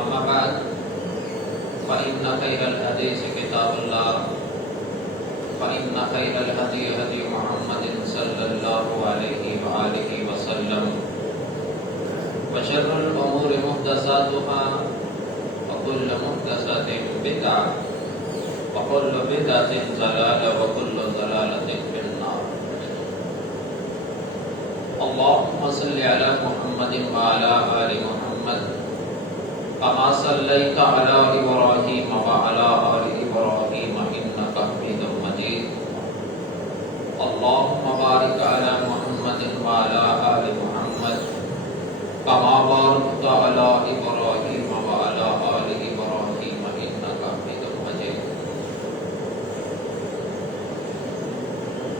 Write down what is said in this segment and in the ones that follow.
أما بعد فإن خير الحديث كتاب الله فإن خير الهدي هدي محمد صلى الله عليه وآله وسلم وشر الأمور محدثاتها وكل محدثة بدعة وكل بدعة ضلالة وكل ضلالة في النار. اللهم صل على محمد وعلى آل محمد كما صليت على إبراهيم وعلى آل إبراهيم إنك حميد مجيد. اللهم بارك على محمد وعلى آل محمد كما باركت على إبراهيم وعلى آل إبراهيم إنك حميد مجيد.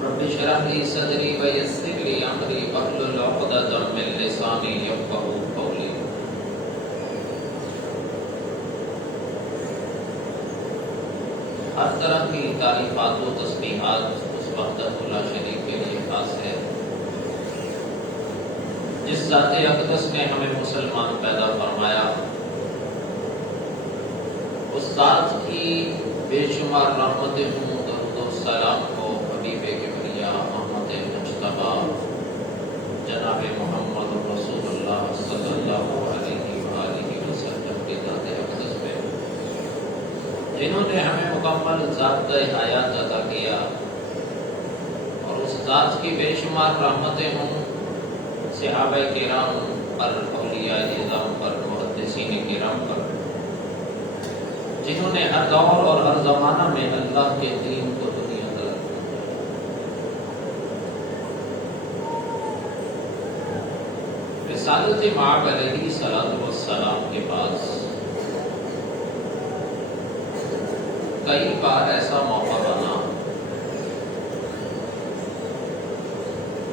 رب اشرح لي صدري ويسر لي أمري واحلل عقدة من لساني يفقهوا قولي. ہر طرح کی تعریفات و تسبیحات اس وحدہ لا شریک کے لیے خاص ہے جس ذات اقدس نے ہمیں مسلمان پیدا فرمایا. اس ذات کی بے شمار رحمتیں ہوں، درود و سلام کو حبیب کبریا محمد مجتبی جناب محمد رسول اللہ صلی اللہ علیہ وآلہ وسلم کی ذات اقدس پہ جنہوں نے ہمیں مکمل ذات حیات عطا کیا، اور اس ذات کی بے شمار رحمتیں ہوں صحابہ کرام پر، اولیاء اعظام پر، محدثین کرام پر، جنہوں نے ہر دور اور ہر زمانہ میں اللہ کے دین کو دنیا تک پہنچایا. رسالت مآب علیہ الصلوۃ والسلام کے پاس کئی بار ایسا موقع بنا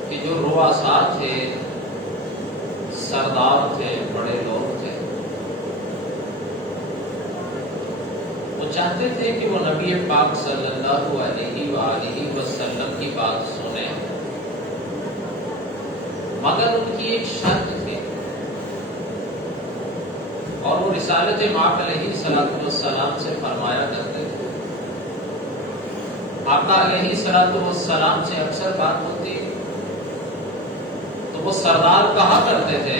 کہ جو رؤساء تھے، سردار تھے، بڑے لوگ تھے، وہ چاہتے تھے کہ وہ نبی پاک صلی اللہ علیہ وآلہ وسلم کی بات سنیں، مگر ان کی ایک شرط تھی، اور وہ رسالت مآب علیہ السلام سے فرمایا کرتے تھے. آقا علیہ السلام سے اکثر بات ہوتی تو وہ سردار کہا کرتے تھے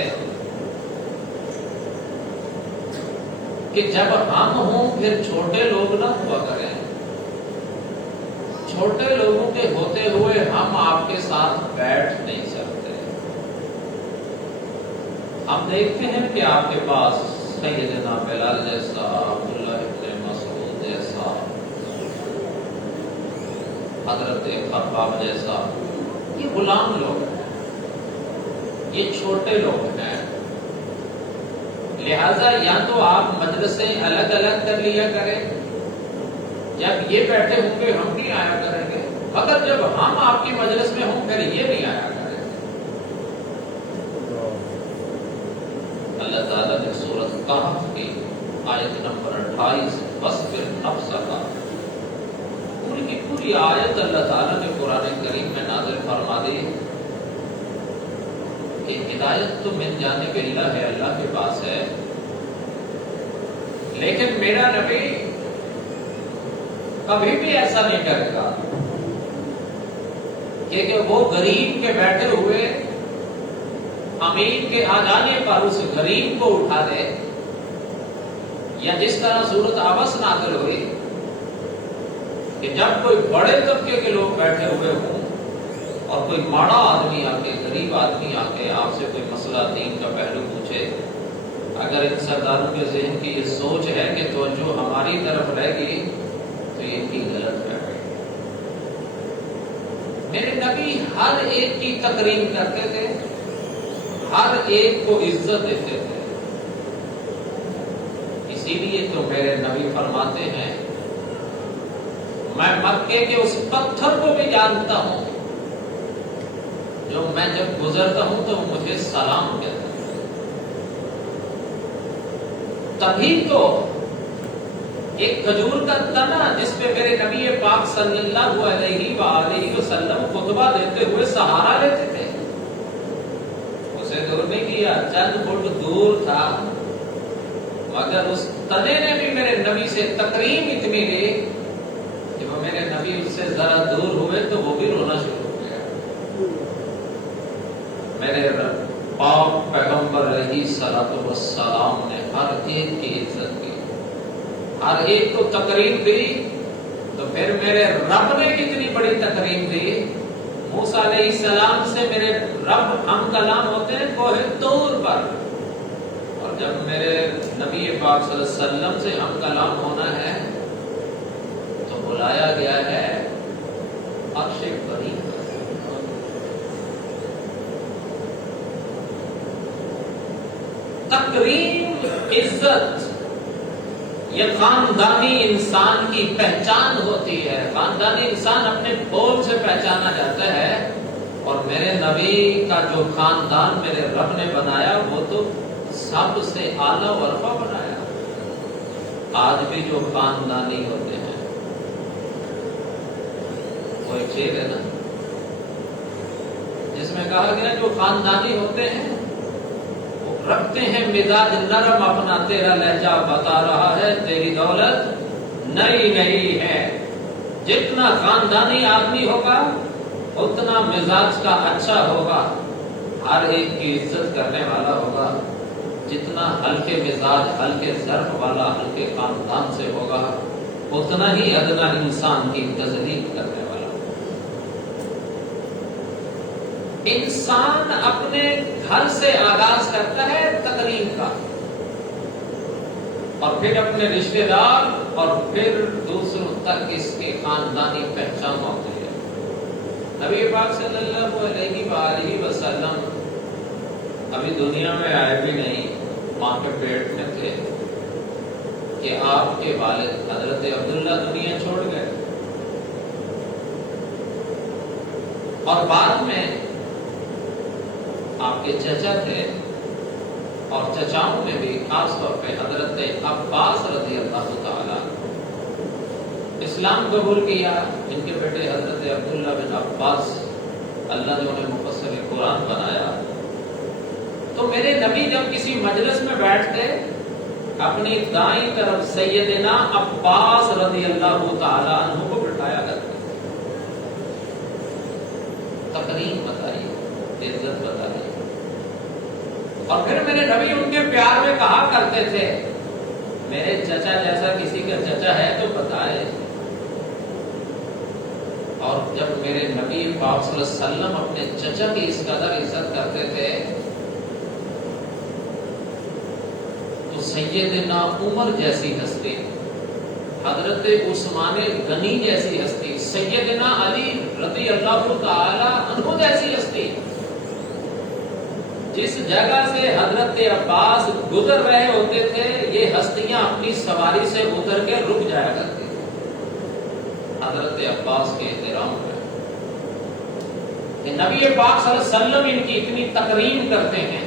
کہ جب ہم ہوں پھر چھوٹے لوگ نہ ہوا کریں، چھوٹے لوگوں کے ہوتے ہوئے ہم آپ کے ساتھ بیٹھ نہیں سکتے. ہم دیکھتے ہیں کہ آپ کے پاس سیدنا بلال جیسا، عبداللہ ابن مسعود جیسا، حضرت خباب جیسا، یہ غلام لوگ ہیں، یہ چھوٹے لوگ ہیں. لہذا یا تو آپ مجلسیں الگ الگ کر لیا کریں، جب یہ بیٹھے ہوں گے ہم نہیں آیا کریں گے، مگر جب ہم آپ کی مجلس میں ہوں پھر یہ نہیں آیا کریں گے. اللہ تعالیٰ نے سورۃ کہف کی آیت نمبر 28 وَاصْبِرْ نَفْسَكَ، پوری کی پوری آیت اللہ تعالیٰ نے قرآن کریم میں نازل فرما دی کہ ہدایت تو من جانب اللہ ہے، اللہ کے پاس ہے، لیکن میرا نبی کبھی بھی ایسا نہیں کرے گا کہ وہ غریب کے بیٹھے ہوئے امین کے آ جانے پر اس غریب کو اٹھا دے، یا جس طرح سورۃ عبس نازل ہوئی کہ جب کوئی بڑے طبقے کے لوگ بیٹھے ہوئے ہوں اور کوئی ماڑا آدمی آ کے، غریب آدمی آ کے آپ سے کوئی مسئلہ دین کا پہلو پوچھے، اگر ان سرداروں کے ذہن کی یہ سوچ ہے کہ توجہ ہماری طرف رہے گی تو یہ ان کی غلط ہے. میرے نبی ہر ایک کی تکریم کرتے تھے، ہر ایک کو عزت دیتے تھے. اسی لیے تو میرے نبی فرماتے ہیں میں مکے کے اس پتھر کو بھی جانتا ہوں جو میں جب گزرتا ہوں تو مجھے سلام کہتا ہے. تبھی تو ایک کھجور کا تنا جس پہ میرے نبی پاک صلی اللہ علیہ وآلہ وسلم خطبہ دیتے ہوئے سہارا لیتے تھے، اسے دور نہیں کیا، چند فٹ دور تھا، مگر اس تنے نے بھی میرے نبی سے تکریم اتنی لی کہ وہ میرے نبی اس سے ذرا دور ہوئے تو وہ بھی رونا شروع ہو گیا. میرے پاک پیغمبر علیہ الصلوۃ والسلام نے ہر ایک کی عزت کی، ہر ایک کو تکریم دی. تو پھر میرے رب نے کتنی بڑی تکریم دی. موسیٰ علیہ السلام سے میرے رب ہم کلام ہوتے ہیں کوہ طور پر، اور جب میرے نبی پاک صلی اللہ علیہ وسلم سے ہم کلام ہونا ہے تو بلایا گیا ہے عرش کریم پر. تکریم، عزت یہ خاندانی انسان کی پہچان ہوتی ہے. خاندانی انسان اپنے بول سے پہچانا جاتا ہے، اور میرے نبی کا جو خاندان میرے رب نے بنایا وہ تو سب سے اعلیٰ ورفا بنایا. آج بھی جو خاندانی ہوتے ہیں وہ ایک شعر ہے نا جس میں کہا گیا جو خاندانی ہوتے ہیں رکھتے ہیں مزاج نرم اپنا، تیرا لہجہ بتا رہا ہے تیری دولت نئی نئی ہے. جتنا خاندانی آدمی ہوگا اتنا مزاج کا اچھا ہوگا، ہر ایک کی عزت کرنے والا ہوگا. جتنا ہلکے مزاج، ہلکے ظرف والا، ہلکے خاندان سے ہوگا اتنا ہی ادنا انسان کی تذلیل کرنے والا. انسان اپنے گھر سے آغاز کرتا ہے تکریم کا، اور پھر اپنے رشتہ دار اور پھر دوسروں تک اس کی خاندانی پہچان ہوتی ہے. نبی پاک صلی اللہ علیہ وآلہ وسلم ابھی دنیا میں آئے بھی نہیں، ماں کے پیٹ میں تھے کہ آپ کے والد حضرت عبداللہ دنیا چھوڑ گئے. اور بعد میں آپ کے چچا تھے، اور چچاؤں میں بھی خاص طور پہ حضرت عباس رضی اللہ تعالیٰ اسلام قبول کیا. ان کے بیٹے حضرت عبداللہ بن عباس، اللہ نے انہیں مفسر قرآن بنایا. تو میرے نبی جب کسی مجلس میں بیٹھتے اپنی دائیں طرف سیدنا عباس رضی اللہ تعالیٰ عنہ کو بٹھایا کرتے. تکریم بتائیے، عزت بتائیے. اور پھر میرے نبی ان کے پیار میں کہا کرتے تھے میرے چچا جیسا کسی کا چچا ہے تو بتائے. اور جب میرے نبی پاک صلی اللہ علیہ وسلم اپنے چچا کی اس قدر عزت کرتے تھے تو سیدنا عمر جیسی ہستی، حضرت عثمان غنی جیسی ہستی، سیدنا علی رضی اللہ تعالی عنہ جیسی ہستی، جس جگہ سے حضرت عباس گزر رہے ہوتے تھے یہ ہستیاں اپنی سواری سے اتر کے رک جایا کرتی تھی حضرت عباس کے احترام میں، کہ نبی پاک صلی اللہ علیہ وسلم ان کی اتنی تکریم کرتے ہیں.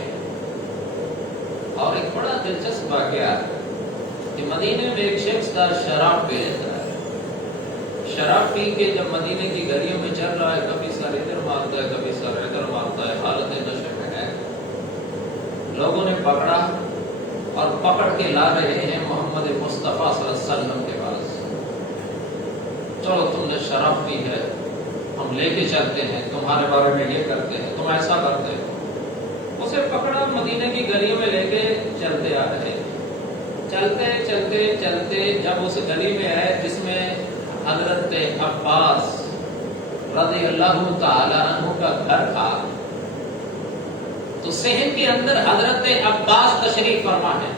اور ایک بڑا دلچسپ واقعہ کہ مدینے میں ایک شخص تھا شراب پی لیتا ہے. شراب پی کے جب مدینے کی گلیوں میں چل رہا ہے کبھی سر ادھر مارتا ہے کبھی سر ادھر مارتا ہے، حالت نشے میں ہے. لوگوں نے پکڑا اور پکڑ کے لا رہے ہیں محمد مصطفیٰ صلی اللہ علیہ وسلم کے پاس. چلو تم نے شراب پی ہے، ہم لے کے چلتے ہیں، تمہارے بارے میں یہ کرتے ہیں، تم ایسا کرتے ہو. اسے پکڑا، مدینے کی گلیوں میں لے کے چلتے آ رہے. چلتے چلتے چلتے جب اس گلی میں آئے جس میں حضرت عباس رضی اللہ تعالی عنہ کا گھر تھا، تو صحن کے اندر حضرت عباس تشریف فرما ہے.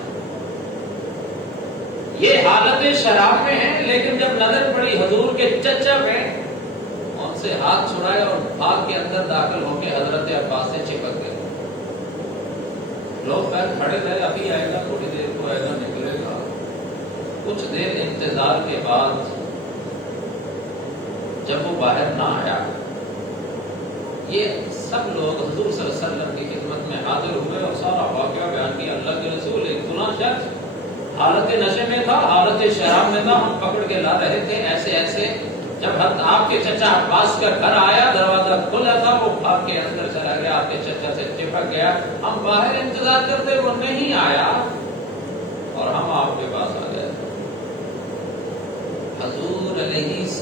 یہ حالت شراب میں ہے، لیکن جب نظر پڑی حضور کے چچا میں ان سے ہاتھ چھڑائے اور باغ کے اندر داخل ہو کے حضرت عباس سے چپک گئے. لوگ پیر کھڑے رہے، ابھی آئے گا، تھوڑی دیر کو آئے گا، نکلے گا. کچھ دیر انتظار کے بعد جب وہ باہر نہ آیا، یہ سب لوگ حضور صلی اللہ علیہ وسلم کی خدمت میں حاضر ہوئے اور سارا واقعہ بیان کیا. اللہ کے رسول ایک فلاں شخص حالت نشے میں تھا، حالت شراب میں تھا، ہم پکڑ کے لا رہے تھے ایسے ایسے. جب آپ کے چچا عباس کا گھر آیا، دروازہ کھلا تھا، وہ بھاگ کے اندر چلا گیا، آپ کے چچا سے چپک گیا. ہم باہر انتظار کرتے وہ نہیں آیا اور ہم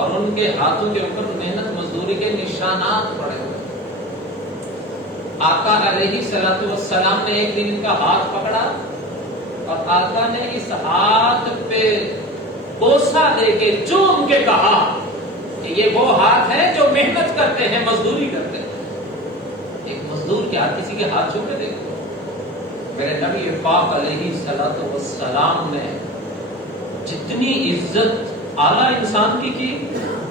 اور ان کے ہاتھوں کے اوپر محنت مزدوری کے نشانات پڑے ہوئے. آقا علیہ الصلوۃ والسلام نے ایک دن ان کا ہاتھ پکڑا اور آقا نے اس ہاتھ پہ بوسہ دے کے چوم کے کہا کہ یہ وہ ہاتھ ہے جو محنت کرتے ہیں، مزدوری کرتے ہیں. ایک مزدور کے ہاتھ، کسی کے ہاتھ چھو کے دیکھو. میرے نبی پاک علیہ الصلوۃ والسلام نے جتنی عزت اعلیٰ انسان کی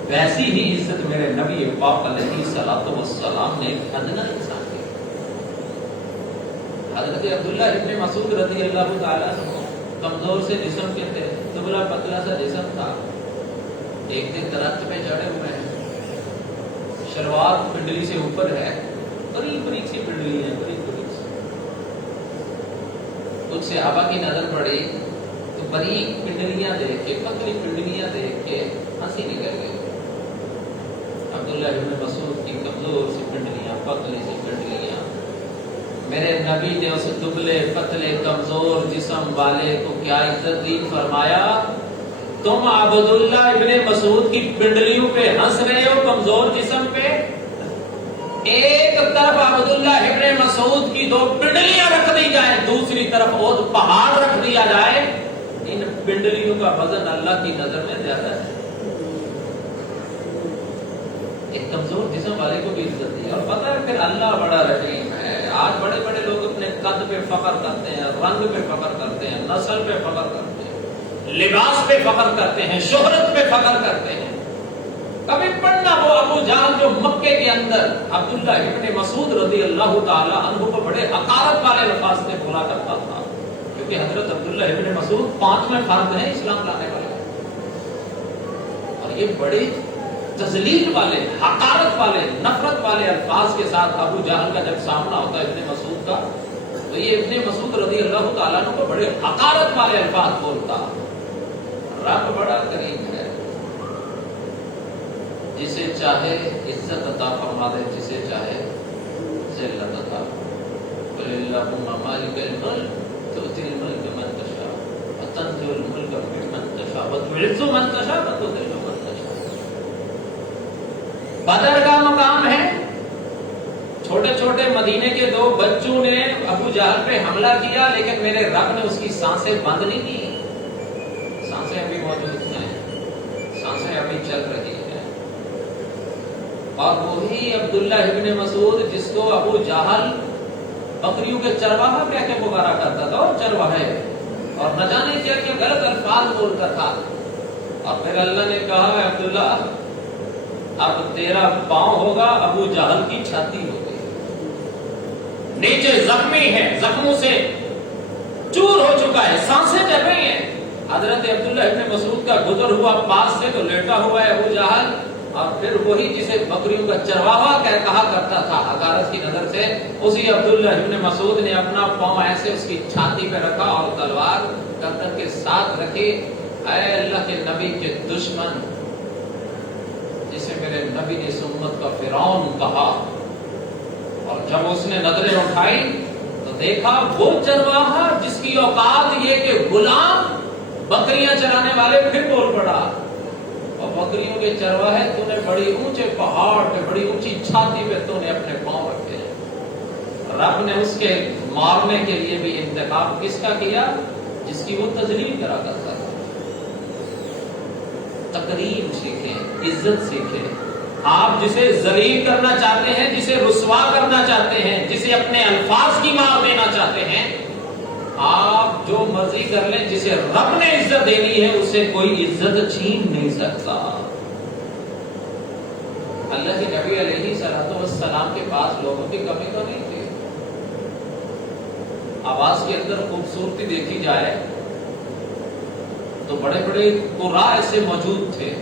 ویسی ہی عزت میرے نبی پاک علیہ الصلوۃ والسلام نے ادنا انسان کی. حضرت عبداللہ ابن مسعود رضی اللہ تعالیٰ کمزور سے جسم کے تھے، دبلا پتلا سا جسم تھا. ایک دن درخت پہ چڑھے ہوئے ہیں، شلوار پنڈلی سے اوپر ہے، بریک بریک سی پنڈلی ہے، بریک بریک سی. کچھ صحابہ کی نظر پڑی تو بریک پنڈلیاں دیکھ کے، پتلی پنڈلیاں دیکھ کے ہنسی نکل گئی. عبداللہ ابن مسعود کی کمزور سی پنڈلیاں، پتلی سی پنڈلیاں. میرے نبی نے اس دبلے پتلے کمزور جسم والے کو کیا عزت دی؟ فرمایا تم عبداللہ ابن مسعود کی پنڈلیوں پہ ہنس رہے ہو، کمزور جسم پہ. ایک طرف عبداللہ ابن مسعود کی 2 پنڈلیاں رکھ دی جائیں، دوسری طرف اور پہاڑ رکھ دیا جائے، ان پنڈلیوں کا وزن اللہ کی نظر میں زیادہ ہے. ایک کمزور جسم والے کو بھی عزت دی. اور پتہ ہے پھر اللہ بڑا رحیم ہے. آج بڑے بڑے لوگ اپنے قد پہ فخر کرتے ہیں، رنگ پہ فخر کرتے ہیں، نسل پہ فخر کرتے ہیں، لباس پہ فخر کرتے ہیں، شہرت پہ فخر کرتے ہیں. کبھی پڑھنا وہ ابو جہل جو مکے کے اندر عبداللہ ابن مسعود رضی اللہ تعالی عنہ کو بڑے حقارت والے الفاظ سے بولا کرتا تھا، کیونکہ حضرت عبداللہ ابن مسعود 5ویں فرد ہیں اسلام لانے والے. اور یہ بڑے تذلیل والے، حقارت والے، نفرت والے الفاظ کے ساتھ ابو جہل کا جب سامنا ہوتا ہے ابن مسعود کا، تو یہ ابن مسعود رضی اللہ تعالیٰ عنہ کو بڑے حقارت والے الفاظ بولتا. رب بڑا کریم ہے، جسے چاہے عزت عطا فرما دے، جسے چاہے ذلت عطا. قل اللہم مالک الملک تؤتی الملک من تشاء وتنزع الملک ممن تشاء وتعز من تشاء وتذل من تشاء. بدر کا مقام ہے. چھوٹے چھوٹے مدینے کے 2 بچوں نے ابو جہل پہ حملہ کیا، لیکن میرے رب نے اس کی سانسیں بند نہیں کی. سانسیں ابھی موجود ہیں، سانسیں ابھی چل رہی ہیں. اور وہی عبداللہ ابن مسعود جس کو ابو جہل بکریوں کے چرواہا کہہ کے پکارا کرتا تھا، اور چرواہے، اور نہ جانے کیا کہ غلط الفاظ بولتا تھا. اور پھر اللہ نے کہا عبداللہ اب تیرا پاؤں ہوگا ابو جہل کی چھاتی ہوگی، نیچے زخمی ہے، زخموں سے چور ہو چکا ہے، سانسیں چل رہی ہیں. حضرت عبداللہ ابن مسعود کا گزر ہوا پاس سے تو لیٹا ہوا ہے ابو جہل، اور پھر وہی جسے بکریوں کا چرواہا کہا کرتا تھا حقارت کی نظر سے، اسی عبداللہ ابن مسعود نے اپنا پاؤں ایسے اس کی چھاتی پہ رکھا اور تلوار گردن کے ساتھ رکھی. اے اللہ کے نبی کے دشمن، جسے میرے نبی نے اس امت کا فرعون کہا. اور جب اس نے نظریں اٹھائی تو دیکھا وہ چرواہا جس کی اوقات یہ کہ غلام بکریاں چرانے والے، پھر بول پڑا اور بکریوں کے چرواہے تو نے بڑی اونچے پہاڑ پہ، بڑی اونچی چھاتی پہ تو نے اپنے پاؤں رکھے. رب نے اس کے مارنے کے لیے بھی انتخاب کس کا کیا؟ جس کی وہ تذلیل کرا کرتا تھا. تقریم سیکھیں، عزت سیکھیں. آپ جسے ذلیل کرنا چاہتے ہیں، جسے رسوا کرنا چاہتے ہیں، جسے اپنے الفاظ کی مار دینا چاہتے ہیں، آپ جو مرضی کر لیں، جسے رب نے عزت دینی ہے اسے کوئی عزت چھین نہیں سکتا. اللہ کے نبی علیہ الصلوۃ والسلام کے پاس لوگوں کی کمی تو نہیں تھی. آواز کے اندر خوبصورتی دیکھی جائے تو بڑے بڑے قراء ایسے موجود تھے،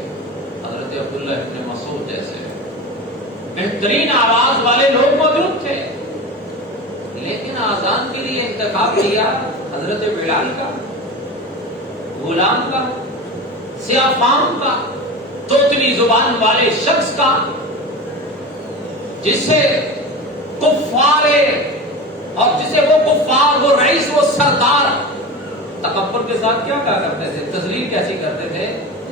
حضرت عبداللہ ابن مسعود جیسے بہترین آواز والے لوگ موجود تھے، لیکن آزان کے لیے انتخاب کیا حضرت بلال کا، غلام کا، سیاہ فام کا، توتلی زبان والے شخص کا، جسے کفار اور جسے وہ کفار، وہ رئیس، وہ سردار تکبر کے ساتھ کیا کرتے تھے، تذلیل کیسی کرتے تھے،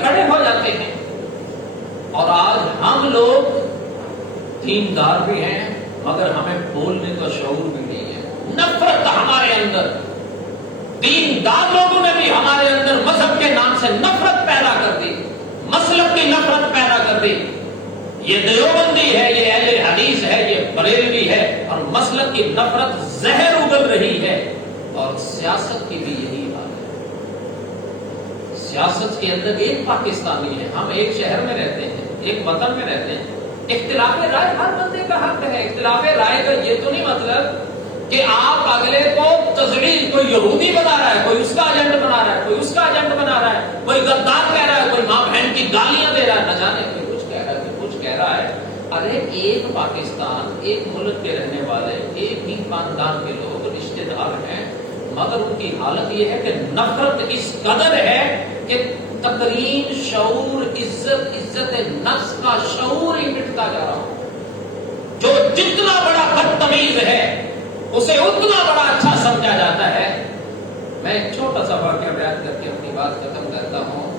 کھڑے ہو جاتے ہیں. اور آج ہم لوگ دیندار بھی ہیں مگر ہمیں بولنے کا شعور بھی نہیں ہے. نفرت ہمارے اندر، دیندار لوگوں نے بھی ہمارے اندر مذہب کے نام سے نفرت پیدا کر دی، مسلک کی نفرت پیدا کر دی. یہ دیوبندی ہے، یہ اہل حدیث ہے، یہ بریلوی ہے، اور مسلک کی نفرت زہر اگل رہی ہے. اور سیاست کی بھی یہی حال ہے. سیاست کے اندر ایک پاکستانی ہے، ہم ایک شہر میں رہتے ہیں، ایک وطن میں رہتے ہیں. اختلاف رائے ہر بندے کا حق ہے. اختلاف رائے کا یہ تو نہیں مطلب کہ آپ اگلے کو تزویج، کوئی یہودی بنا رہا ہے، کوئی اس کا ایجنٹ بنا رہا ہے، کوئی اس کا ایجنٹ بنا رہا ہے، کوئی غدار کہہ رہا ہے، کوئی ماں بہن کی گالیاں دے رہا ہے، نہ جانے کوئی کچھ کہہ رہا ہے، کوئی کچھ کہہ رہا ہے. ارے ایک پاکستان، ایک ملک کے رہنے والے، ایک ہی خاندان کے لوگ رشتے دار ہیں، مگر ان کی حالت یہ ہے کہ نفرت اس قدر ہے کہ تقریم، شعور، عزت نفس کا شعور ہی مٹتا جا رہا ہو. جو جتنا بڑا بدتمیز ہے اسے اتنا بڑا اچھا سمجھا جاتا ہے. میں ایک چھوٹا سا واقعہ بیان کر کے اپنی بات ختم کرتا ہوں.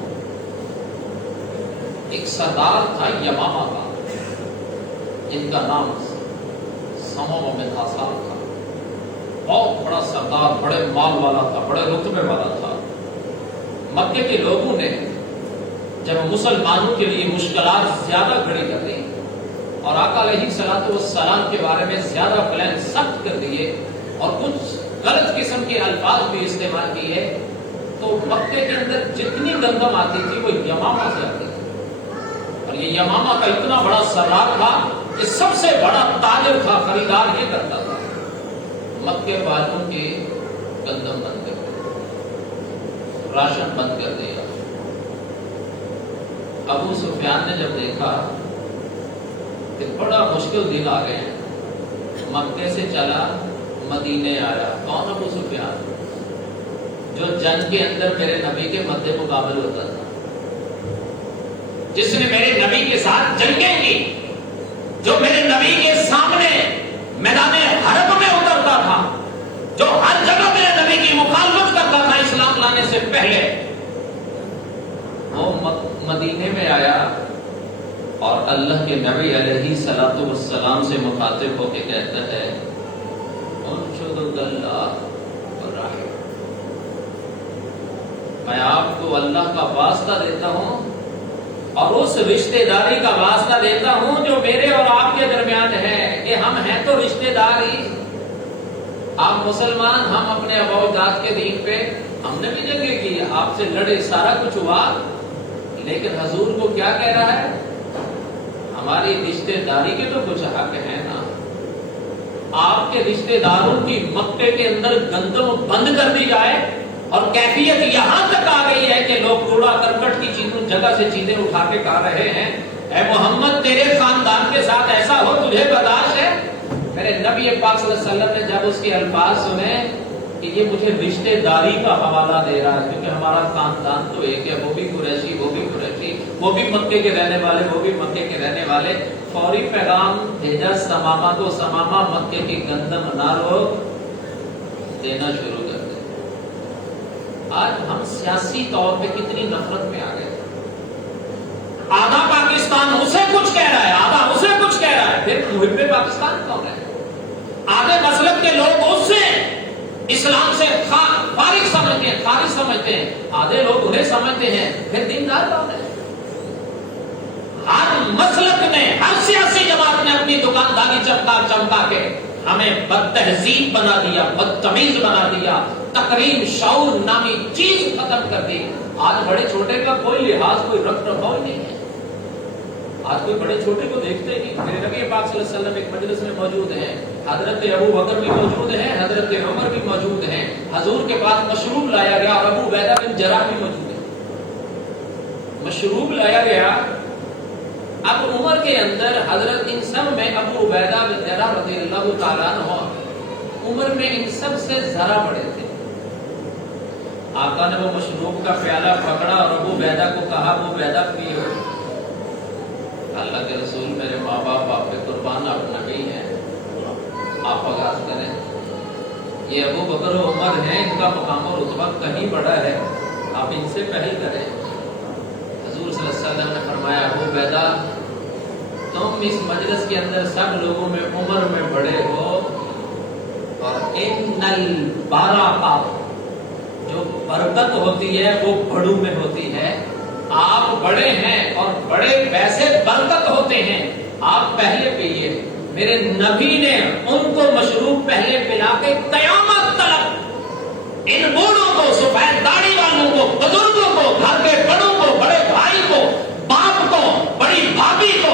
ایک سردار تھا یمامہ کا، جن کا نام سمو میں تھا. بہت بڑا سردار، بڑے مال والا تھا، بڑے رتبے والا تھا. مکے کے لوگوں نے جب مسلمانوں کے لیے مشکلات زیادہ کھڑی کر دی اور آقا علیہ الصلوۃ والسلام کے بارے میں زیادہ پلان سخت کر دیے اور کچھ غلط قسم کے الفاظ بھی استعمال کیے، تو مکے کے اندر جتنی گندم آتی تھی وہ یمامہ سے آتی تھی. اور یہ یمامہ کا اتنا بڑا سردار تھا کہ سب سے بڑا تاجر تھا، خریدار یہ کرتا تھا. مکے والوں کے گندم بند کر دیا، راشن بند کر دیا. ابو سفیان نے جب دیکھا کہ بڑا مشکل دن آ گئے ہیں، مکے سے چلا مدینے آیا. کون ابو سفیان؟ جو جنگ کے اندر میرے نبی کے مد مقابل ہوتا تھا، جس نے میرے نبی کے ساتھ جنگیں کی، جو میرے نبی کے سامنے میدان حرب میں اترتا تھا، جو ہر جگہ میرے نبی کی مخالفت کرتا تھا اسلام لانے سے پہلے. وہ مدینے میں آیا اور اللہ کے نبی علیہ الصلوۃ والسلام سے مخاطب ہو کے کہتا ہے، انشد اللہ والرحم، میں آپ کو اللہ کا واسطہ دیتا ہوں اور اس رشتہ داری کا واسطہ دیتا ہوں جو میرے اور آپ کے درمیان ہے. کہ ہم ہیں تو رشتہ دار ہی، آپ مسلمان، ہم اپنے آباء و اجداد کے دین پہ، ہم نے بھی جنگیں کی، آپ سے لڑے، سارا کچھ ہوا، لیکن حضور کو کیا کہہ رہا ہے؟ ہماری رشتہ داری کے تو کچھ حق ہے نا. آپ کے رشتہ داروں کی مکے کے اندر گندم بند کر دی جائے اور کیفیت یہاں تک آ گئی ہے کہ لوگ کوڑا کرکٹ کی چیزوں جگہ سے چیزیں اٹھا کے کھا رہے ہیں. اے محمد، تیرے خاندان کے ساتھ ایسا ہو، تجھے برداشت ہے؟ میرے نبی پاک صلی اللہ علیہ وسلم نے جب اس کے الفاظ سنے کہ یہ مجھے رشتہ داری کا حوالہ دے رہا ہے، کیونکہ ہمارا خاندان تو ایک ہے، وہ بھی قریشی، وہ بھی قریشی، وہ بھی مکے کے رہنے والے، وہ بھی مکے کے رہنے والے. فوری پیغام بھیجا سمامہ کو، سمامہ مکے کی گندم نہ روک، دینا شروع کر دے. آج ہم سیاسی طور پہ کتنی نفرت میں آ گئے. آدھا پاکستان اسے کچھ کہہ رہا ہے، آدھا اسے کچھ کہہ رہا ہے. پھر محب پاکستان کون ہے؟ آدھے مسلک کے لوگ اس سے اسلام سے فارغ سمجھتے ہیں، خارج سمجھتے ہیں، آدھے لوگ انہیں سمجھتے ہیں. پھر دیندار کون ہے؟ ہر مسلک نے، ہر سیاسی جماعت نے اپنی دکانداری چمکا کے ہمیں بد تہذیب بنا دیا، بدتمیز بنا دیا، تقریم، شعور نامی چیز ختم کر دی. آج بڑے چھوٹے کا کوئی لحاظ، کوئی رکھ رکھاؤ ہی نہیں ہے. آج کوئی بڑے چھوٹے کو دیکھتے ہی نہیں. میرے نبی پاک صلی اللہ علیہ وسلم ایک مجلس میں موجود ہیں، حضرت ابو بکر بھی موجود ہیں، حضرت عمر بھی موجود ہیں. حضور کے پاس مشروب لایا گیا اور ابو عبیدہ بن جراح بھی موجود ہیں. مشروب لایا گیا. اب عمر کے اندر حضرت ان سب میں ابو عبیدہ بن جراح رضی اللہ تعالیٰ عنہ عمر میں ان سب سے ذرا بڑے تھے. آقا نے وہ مشروب کا پیالہ پکڑا اور ابو عبیدہ کو کہا، ابو عبیدہ پیو. اللہ کے رسول، میرے ماں باپ آپ پہ قربان، آپ نبی ہیں، آپ آغاز کریں. یہ ابو بکر و عمر ہیں، ان کا مقام و رتبہ کہیں بڑا ہے. آپ ان سے پہل کریں. حضور صلی اللہ علیہ وسلم نے فرمایا ہو بیدا تم اس مجلس کے اندر سب لوگوں میں عمر میں بڑے ہو اور ان البرکہ جو برکت ہوتی ہے وہ بڑوں میں ہوتی ہے. آپ بڑے ہیں اور بڑے ویسے برکت ہوتے ہیں. آپ پہلے پیئے. میرے نبی نے ان کو مشروب پہلے پلا کے قیامت تک ان بوڑھوں کو سفید داڑھی والوں کو بزرگوں کو گھر کے بڑوں کو بڑے بھائی کو باپ کو بڑی بھابھی کو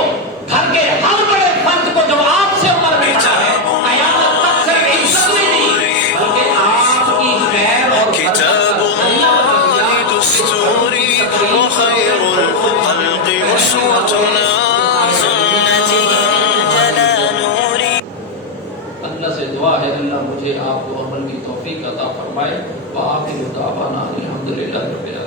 گھر کے ہر بڑے فرد کو جو آپ سے عمر میں بڑا ہے قیامت تک سے عزت نہیں دی بلکہ آپ کی خیر اور كتاب الله دستوري وخير الخلق أسوتنا سنته الجلال نوري. اللہ سے دعا ہے اللہ مجھے آپ کو عمل کی توفیق عطا فرمائے. وآخر دعوانا الحمدللہ رب العالمین.